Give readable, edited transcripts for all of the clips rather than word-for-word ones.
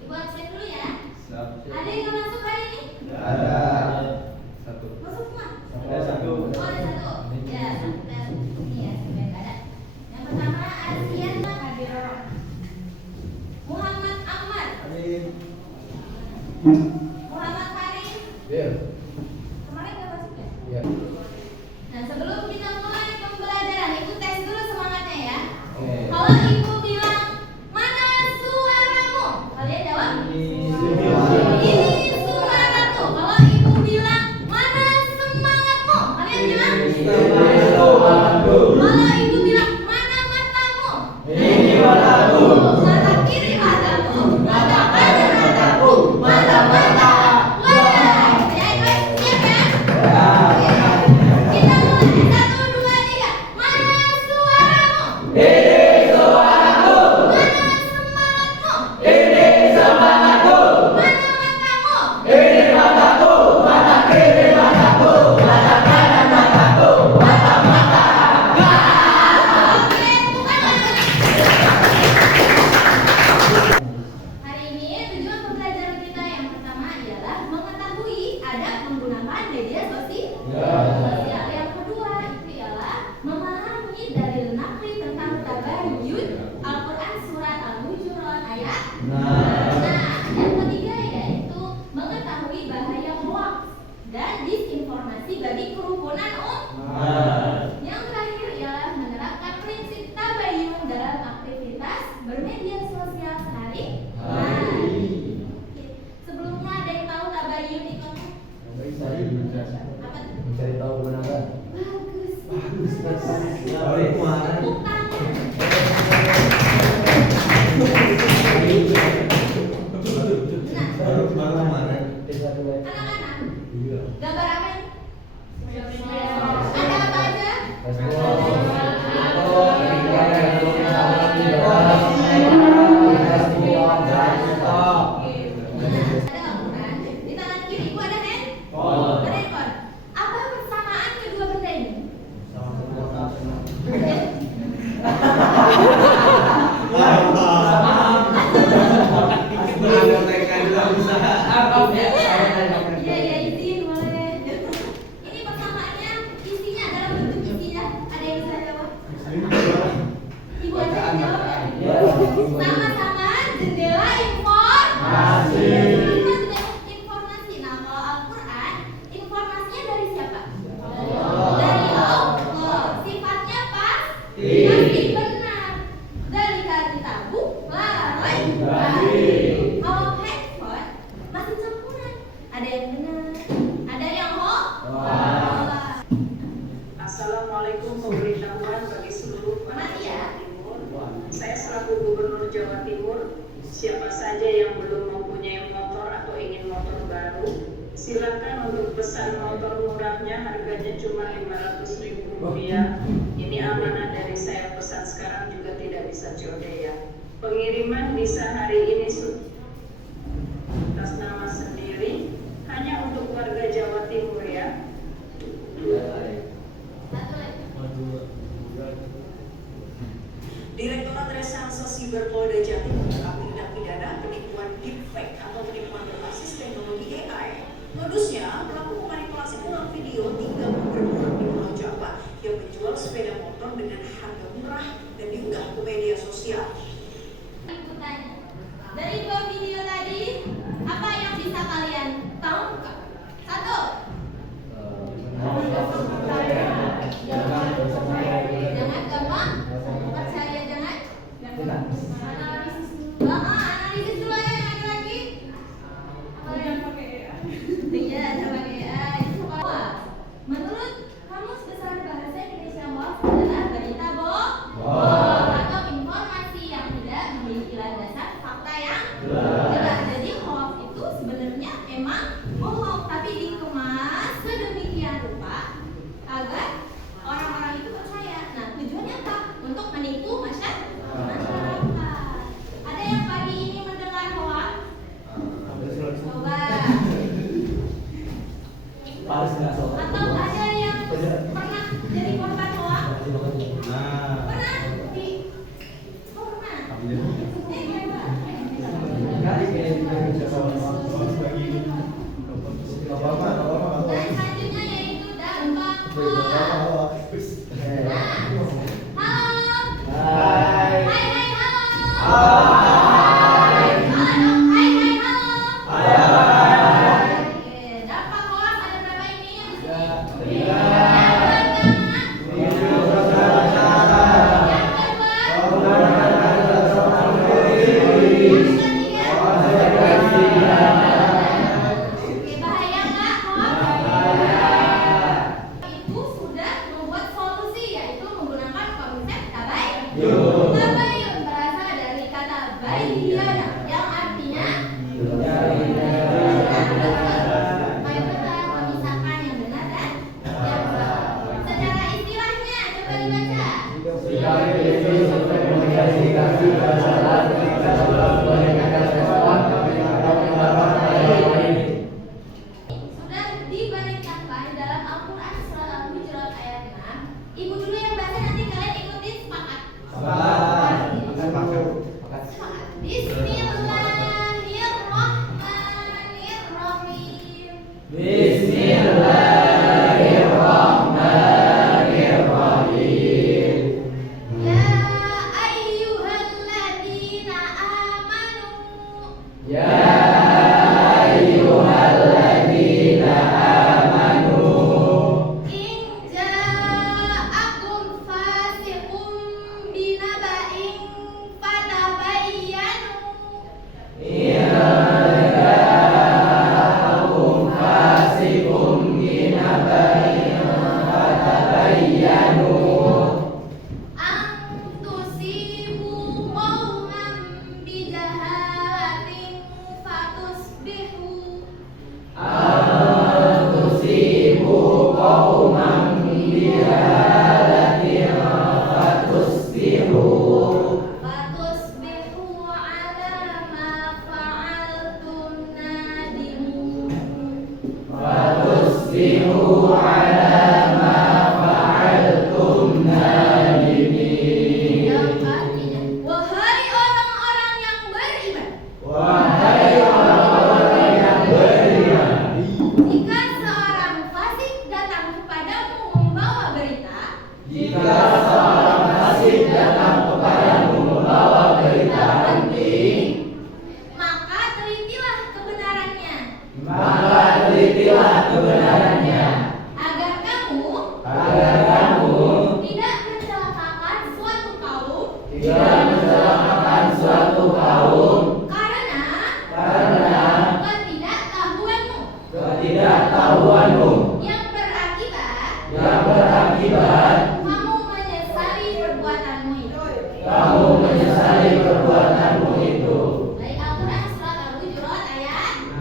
Ibu absen dulu ya. Siap. Ada yang nggak masuk hari ini? Ada. Satu. Masuk semua? Ada satu. Oh, ada satu. Ya, sebentar. Ini ya, sampai nggak ada. Yang pertama Asian hadir. Muhammad Ahmad. Amin. Muhammad Farid. Iya. Kemarin nggak masuk ya? Iya. Nah, sebelum kita mulai pembelajaran, ikut tes dulu semangatnya ya. Oke. Kalau ibu bilang, mana suaramu? Kalian jawab? Ini suaraku. Kalau ibu bilang, mana semangatmu? Kalian bilang? Semangatku. Kalau ibu bilang, mana matamu? Ini mataku. Mata kiri matamu. Mata kanan mataku. Mata mata. Wah, siap ya? Kita mulai 1, 2, 3. Mana suaramu? Ini suaraku. Mana semangatmu? Ini semangatku. Mana matamu? Ini mataku. Mata kiri mataku. Mata kanan mataku. Mata mata. Oke, bukan lagi. Hari ini tujuan pembelajaran kita yang pertama ialah mengetahui adab menggunakan media sosial. Yang kedua itu ialah memahami dalil nakli tentang tabayyun Al-Quran surat Al-Hujurat ayat. Nah, yang ketiga yaitu mengetahui bahaya hoax dan disinformasi bagi kerukunan umat. Yang terakhir ialah menerapkan prinsip tabayyun dalam aktivitas bermedia sosial sehari-hari. Oke. Sebelumnya ada yang tahu tabayyun itu apa? Apa tuh? Mencari tahu kebenaran. Bagus. Tepuk tangan. Anak-anak, gambar apa ini? Ada apa aja? Ada Al-Quran. Di tangan kiri ibu ada handphone. Ada handphone. Apa persamaan kedua benda ini? Iya, izin boleh. Ini persamaannya isinya dalam bentuk isinya. Ada yang bisa jawab? Ibu aja yang jawab ya. Sama-sama jendela informasi. Informasi. Nah, kalau Al-Quran, informasinya dari siapa? Dari Allah. Sifatnya pasti benar. Dari kitabu la raiba. Kalau handphone masih campuran. Ada yang benar, ada yang hoax. Assalamualaikum pemberitahuan bagi seluruh warga Jawa Timur. Saya selaku Gubernur Jawa Timur, siapa saja yang belum mempunyai motor atau ingin motor baru, silakan untuk pesan motor murahnya, harganya cuma Rp500.000. Ini amanah dari saya, pesan sekarang juga tidak bisa COD ya. Pengiriman bisa hari ini atas nama sendiri, hanya untuk warga Jawa Timur ya. Satu lagi. Direktorat Reserse Siber Polda Jatim mengungkap tindak pidana penipuan deepfake atau penipuan berbasis teknologi AI. Modusnya, pelaku memanipulasi ulang video 3 gubernur di Pulau Jawa yang menjual sepeda motor dengan harga murah dan diunggah ke media sosial. Ibu tanya, dari 2 video tadi, apa yang bisa kalian tahu? Satu. Jangan gampang percaya, jangan analisis dulu ya yang laki-laki. Iya, sama kayak itu apa? Menurut Kamus Besar Bahasa Indonesia hoax adalah berita bohong atau informasi yang tidak memiliki landasan fakta yang jelas. Jadi hoax itu sebenarnya emang bohong, tapi dikemas sedemikian rupa agar orang-orang itu percaya. Nah, tujuannya apa? Untuk menipu masyarakat. Ada yang pagi ini mendengar hoax? Coba. Atau ada yang pernah jadi korban hoax? Pernah? Pernah? Hebat. Tabayun berasal dari kata bayyana yang artinya memisahkan yang benar dan yang salah. Secara istilahnya coba dibaca. Sudah diberitakan dalam Al-Quran surat Al-Hujurat ayat 6. Ibu dulu yang baca, nanti kalian ikutin sepakat. Sepakat. Bismillahirrahmanirrahim. Ya ayyuhalladzina amanu. In ja'akum fasiqun binaba'in fatabayyanu. An tusibu qauman bijahalatin fatusbihu fatusbihu ala ma fa'altum nadimun. Yang artinya, wahai orang-orang yang beriman, jika seorang fasik datang kepadamu membawa berita, maka telitilah kebenarannya, agar kamu tidak mencelakakan suatu kaum, karena ketidaktahuanmu yang berakibat kamu menyesali perbuatanmu itu. Dari Al-Quran surat Al-Hujurat ayat 6.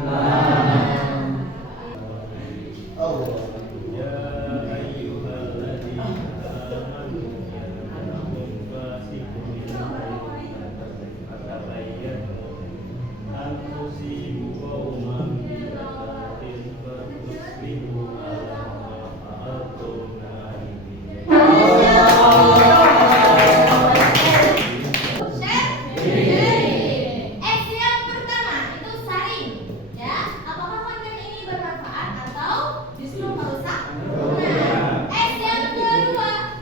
Aksi yang pertama itu saring, ya. Apakah konten ini bermanfaat atau justru merusak? Nah, aksi yang kedua,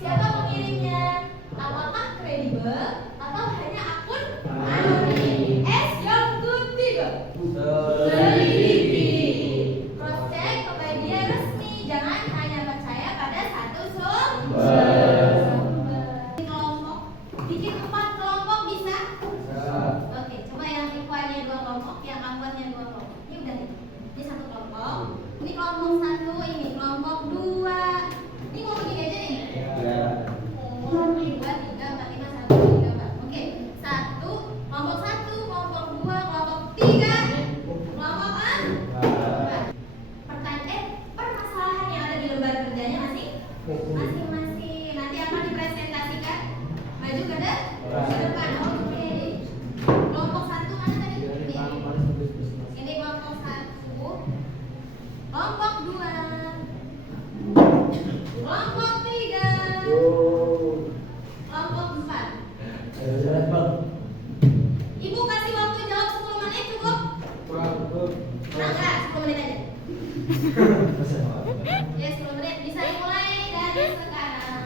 siapa pengirimnya? Apakah kredibel atau hanya akun anonim? S yang ketiga, selidiki. Cross check ke media resmi, jangan hanya percaya pada satu sumber. Bikin 4 kelompok bisa? Oke, coba yang ikhwannya 2 kelompok, yang akhwatnya 2 kelompok. Ini udah nih. Ini 1 kelompok. Ini kelompok 1, ini kelompok 2. Ini mau begini aja nih. 2, 3, 4, 5, 1, 2, 3, 4. Oke, 1, kelompok 1, kelompok 2, kelompok 3, kelompok 4. Permasalahan yang ada di lembar kerjanya masing-masing. Nanti akan dipresentasikan. Maju ke depan. Oke. Kelompok 1 mana tadi? Ini kelompok 1. Kelompok 2. Kelompok 3. Kelompok 4. Ibu kasih waktu jawab 10 menit cukup? Enggak, 10 menit aja. Ya 10 menit bisa dimulai dari sekarang.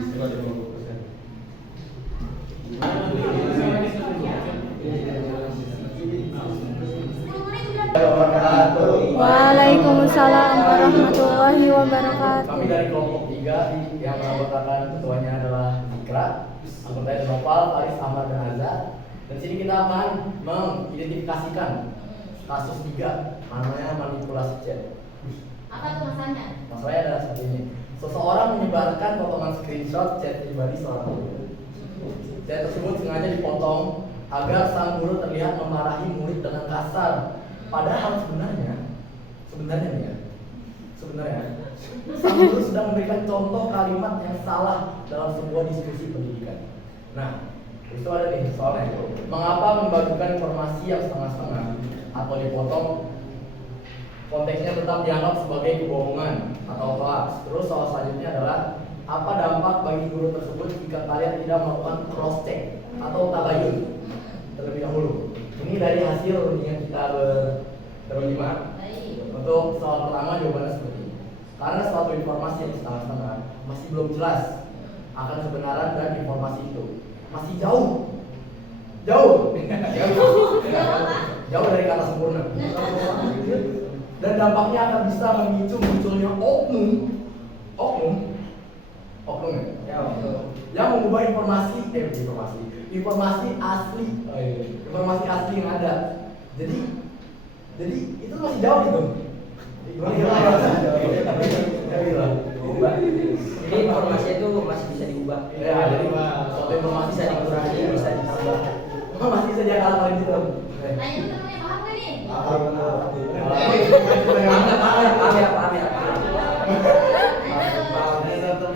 Waalaikumsalam warahmatullahi wabarakatuh. Kami dari kelompok 3 yang menganggotakan ketuanya adalah Ikra, anggotanya Nopal, Faris, Ahmad, dan Azhar. Dan sini kita akan mengidentifikasikan kasus 3, namanya manipulasi chat. Apa tuh masalahnya? Masalahnya adalah seperti ini. Seseorang menyebarkan potongan screenshot chat pribadi seorang guru. Chat tersebut sengaja dipotong agar sang guru terlihat memarahi murid dengan kasar. Padahal sebenarnya nih ya, sang guru sedang memberikan contoh kalimat yang salah dalam sebuah diskusi pendidikan. Nah, itu ada nih soalnya. Mengapa membagikan informasi yang setengah-setengah atau dipotong? Konteksnya tetap dianggap sebagai kebohongan atau hoax. Terus soal selanjutnya adalah apa dampak bagi guru tersebut jika kalian tidak melakukan cross check atau tabayun terlebih dahulu. Ini dari hasil rundingan kita berlima. Untuk soal pertama jawabannya seperti ini. Karena suatu informasi yang setengah-setengah masih belum jelas akan kebenaran dan informasi itu masih jauh dari kata sempurna. Dan dampaknya akan bisa memicu munculnya oknum ya, yang mengubah informasi asli yang ada. Jadi itu masih jauh gitu. Jadi informasi itu masih bisa diubah. Ya, jadi suatu informasi bisa dikurangi, bisa ditambah. Masih bisa diakalin gitu. Tanya temennya paham gak nih?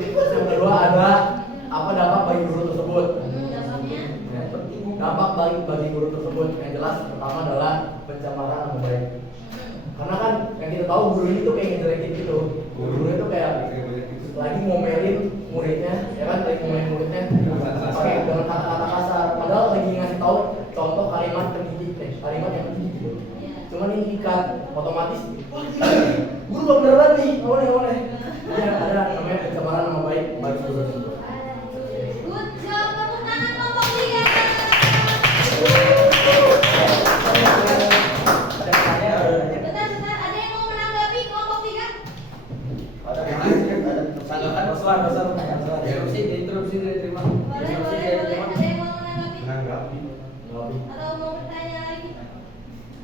Yang kedua ada apa dampak bagi guru tersebut? Dampaknya? Dampak bagi guru tersebut yang jelas pertama adalah pencemaran nama baik. Karena kan yang kita tahu guru ini tuh kayak ngejelekin gitu. Guru itu kayak lagi ngomelin muridnya, ya kan, lagi ngomelin muridnya pakai dengan kata-kata kasar. Padahal lagi ngasih tahu contoh kalimat kalimat yang pendidik gitu. Cuman ini ikat otomatis. Wah, guru belum beneran nih, boleh. Ya, ada namanya pencemaran nama baik bagi guru tersebut. Good job, tepuk tangan kelompok 3. Bentar, ada yang mau menanggapi kelompok 3? Ada interupsi dari terima. Boleh. Ada yang mau menanggapi? Menanggapi. Atau mau bertanya lagi?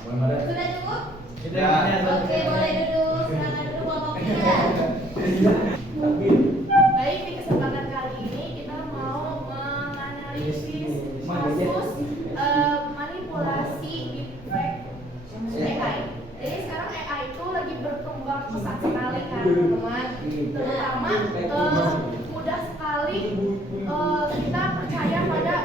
Ada. Sudah cukup? Sudah. Oke, boleh duduk. Silakan duduk kelompok 3. Baik, di kesempatan kali ini kita mau menganalisis kasus manipulasi deepfake AI. Jadi sekarang AI itu lagi berkembang pesat sekali kan teman-teman. Terutama mudah sekali kita percaya pada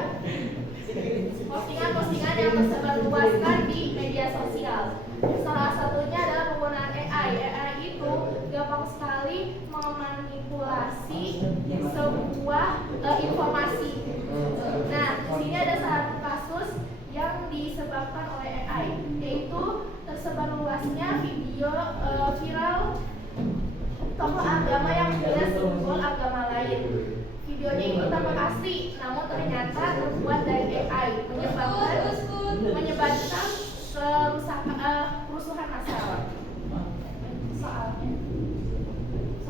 postingan-postingan yang tersebar luaskan di media sosial. Salah satunya adalah penggunaan AI. AI itu gampang sekali memanipulasi sebuah informasi. Nah, di sini ada satu kasus yang disebabkan oleh AI, yaitu tersebar luasnya video viral tokoh agama yang menghina simbol agama lain. Videonya itu tampak asli, namun ternyata terbuat dari AI, menyebabkan kerusuhan massal.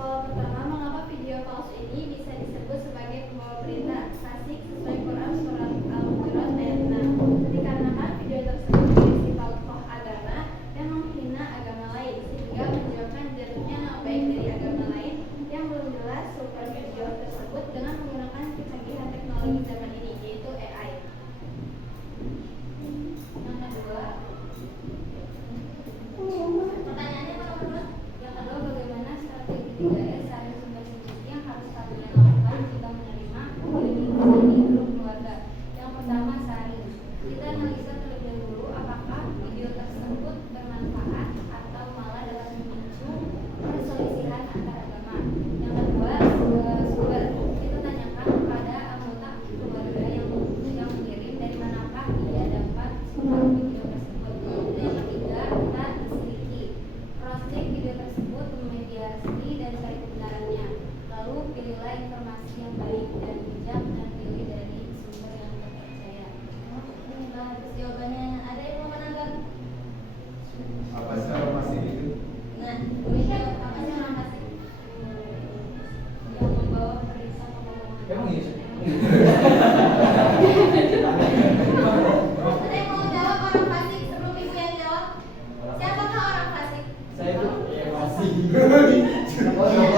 Soal pertama, mengapa video palsu ini bisa disebut sebagai pembawa berita fasik sesuai Quran surat Al-Hujurat ayat 6? Dikarenakan video tersebut berisi tokoh agama yang menghina agama lain, sehingga menyebabkan jatuhnya nama baik dari agama lain yang belum jelas. Sumber video tersebut dengan menggunakan kecanggihan teknologi zaman ini, yaitu AI. Yang kedua, pertanyaannya apa nomor 2? Yang kedua, bagaimana strategi 3S dari sumber rezeki yang harus kalian lakukan jika menerima bimbingan di grup keluarga? Yang pertama, saring. Kita analisa terlebih dahulu apakah video tersebut bermanfaat atau malah dapat memicu perselisihan antar agama. Yang kedua, sumber. Kita tanyakan kepada anggota keluarga yang mengirim dari manakah dia dapat sumber video tersebut. Dan yang ketiga, kita selidiki. Cross-check video tersebut memediasi dan cari kebenarannya. Lalu pilihlah informasi yang baik dan bijak dan pilih dari sumber yang terpercaya. Inilah atas jawabannya. Ada yang mau menanggapi? Apa sih orang masih itu? Nah, demikian apa sih orang fasik? Yang membawa berita kebohongan. Emang iya sih? Ada yang mau jawab orang fasik sebelum ibu yang jawab? Siapakah orang fasik? Saya itu Masih. orang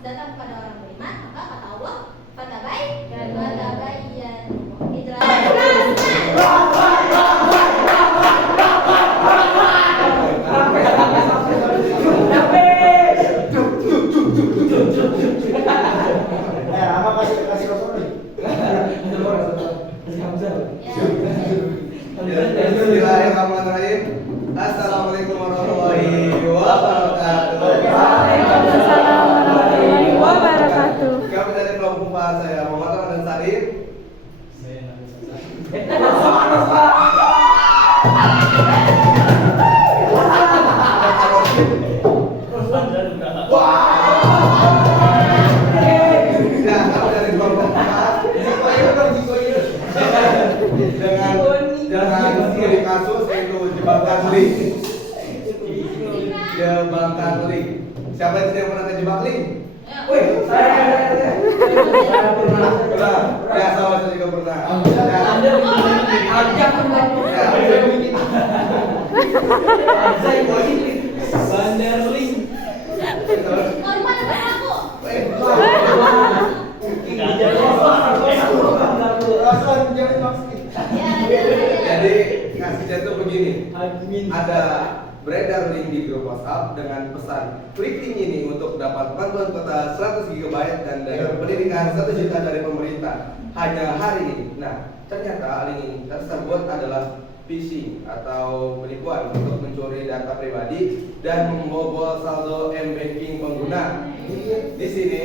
datang kepada orang beriman, maka kata Allah, fatabayyan. Bismillahirrahmanirrahim. Assalamualaikum warahmatullahi wabarakatuh. Waalaikumsalam warahmatullahi wabarakatuh. Kami dari kelompok saya Muhammad Ramadan Sarif. Nah, kami dari kelompok dengan ciri kasus yaitu jebakan link. Jebakan link. Siapa yang tidak pernah terjebak link? Wih, saya pernah. Ya, sama saya juga pernah. Bandar link. Korban aku. Jadi kasusnya itu begini, ada beredar link di grup WhatsApp dengan pesan klik link ini untuk dapat bantuan kuota 100 GB dan dana pendidikan 1 juta dari pemerintah hanya hari ini. Nah, ternyata link tersebut adalah phishing atau penipuan untuk mencuri data pribadi dan membobol saldo m-banking pengguna. Di sini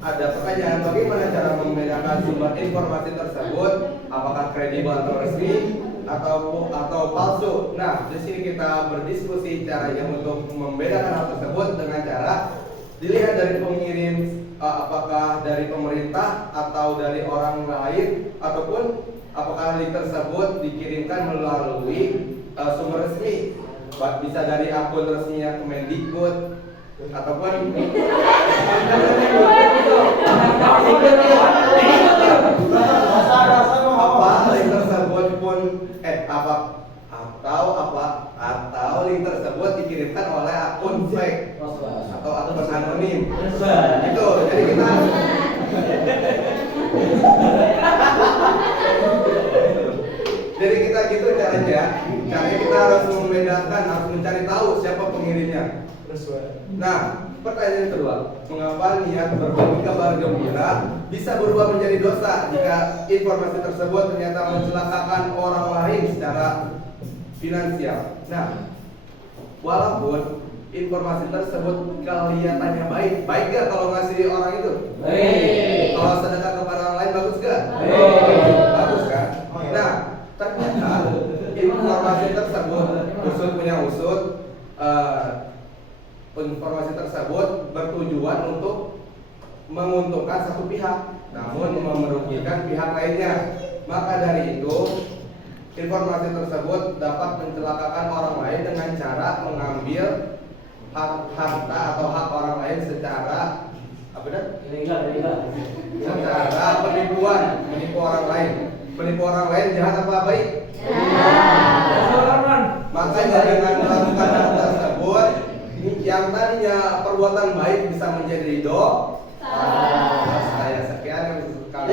ada pertanyaan, bagaimana cara membedakan sumber informasi tersebut, apakah kredibel atau resmi atau palsu. Nah, di sini kita berdiskusi caranya untuk membedakan hal tersebut dengan cara dilihat dari pengirim, apakah dari pemerintah atau dari orang lain, ataupun apakah link tersebut dikirimkan melalui sumber resmi, bisa dari akun resminya Kemendikbud ataupun apa link tersebut pun atau link tersebut dikirimkan oleh akun fake atau akun anonim. Itu jadi kita gitu caranya kita harus membedakan, harus mencari tahu siapa pengirimnya. Nah, pertanyaan kedua, mengapa niat berbagi kabar gembira bisa berubah menjadi dosa jika informasi tersebut ternyata mencelakakan orang lain secara finansial? Nah, walaupun informasi tersebut kelihatannya baik gak kalau ngasih orang itu? Baik. Kalau sedekah kepada orang lain bagus gak? Bagus kan? Nah, ternyata informasi tersebut, usut punya usut, informasi tersebut bertujuan untuk menguntungkan satu pihak, namun merugikan pihak lainnya. Maka dari itu, informasi tersebut dapat mencelakakan orang lain dengan cara mengambil harta atau hak orang lain secara ilegal. Secara menipu orang lain. Menipu orang lain jahat apa baik? Makanya dengan melakukan hal tersebut, yang tadinya perbuatan baik bisa menjadi dosa. Saya sekian yang kali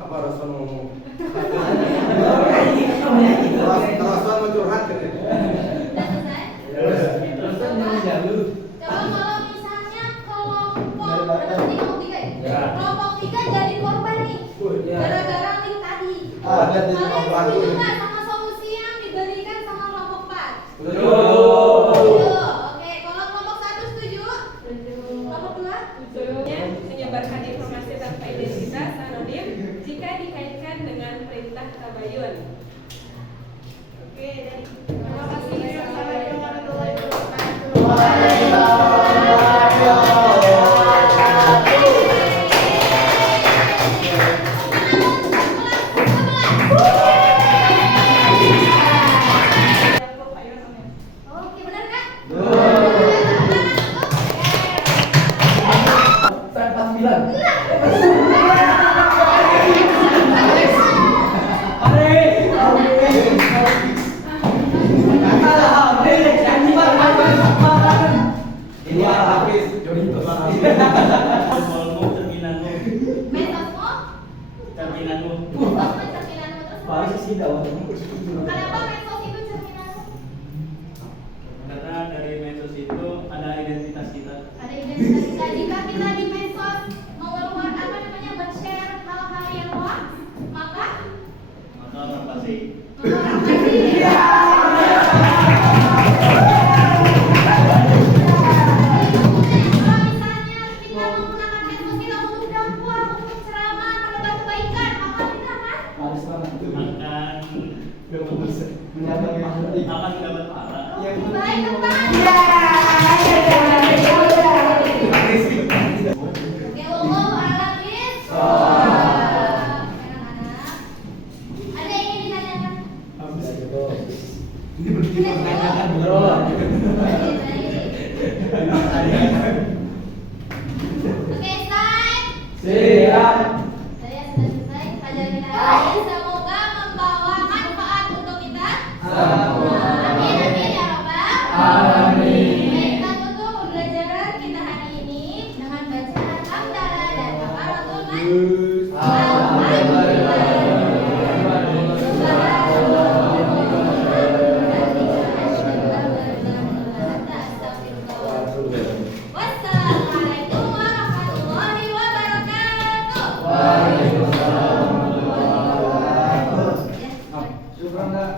apa Rasul ngomong? Rasul mau curhat gitu. Kalau misalnya kelompok 3 jadi korban nih, gara-gara link tadi. Kalian setuju nggak sama solusi yang diberikan sama kelompok 4? Setuju. Oke, kalau kelompok 1 setuju? Kelompok 2? Setuju. Menyebarkan informasi tanpa identitas anonim jika dikaitkan dengan perintah tabayun. Oke, dan terima kasih. Assalamualaikum warahmatullahi wabarakatuh. Jempolmu, cerminanmu. Mensosmu? Cerminanmu. Mensosmu cerminanmu terus. Paling sih daun. Kenapa mensos itu cerminanmu? Karena dari medsos itu ada identitas kita. Ada identitas kita. Jika kita di medsos mengeluarkan apa namanya men-share hal-hal yang hoax, maka Orang pasti. orang pasti. Kalau misalnya kita menggunakan medsos kita untuk dakwah, untuk ceramah, menebar kebaikan, maka kita Harus banget. Akan mendapat pahala. baik teman. Oke, wallahu a'lam bishawab. Anak-anak, ada yang ingin ditanyakan? Ini berarti pertanyaan bro. Oke, slide. Siap. Saya sudah selesai pelajaran kita hari ini. Semoga membawa manfaat untuk kita. Amin, amin ya Rabbal. Amin. Baik, kita tutup pembelajaran kita hari ini dengan bacaan hamdalah dan kafaratul majlis. Wassalamualaikum warahmatullahi wabarakatuh. Syukur enggak?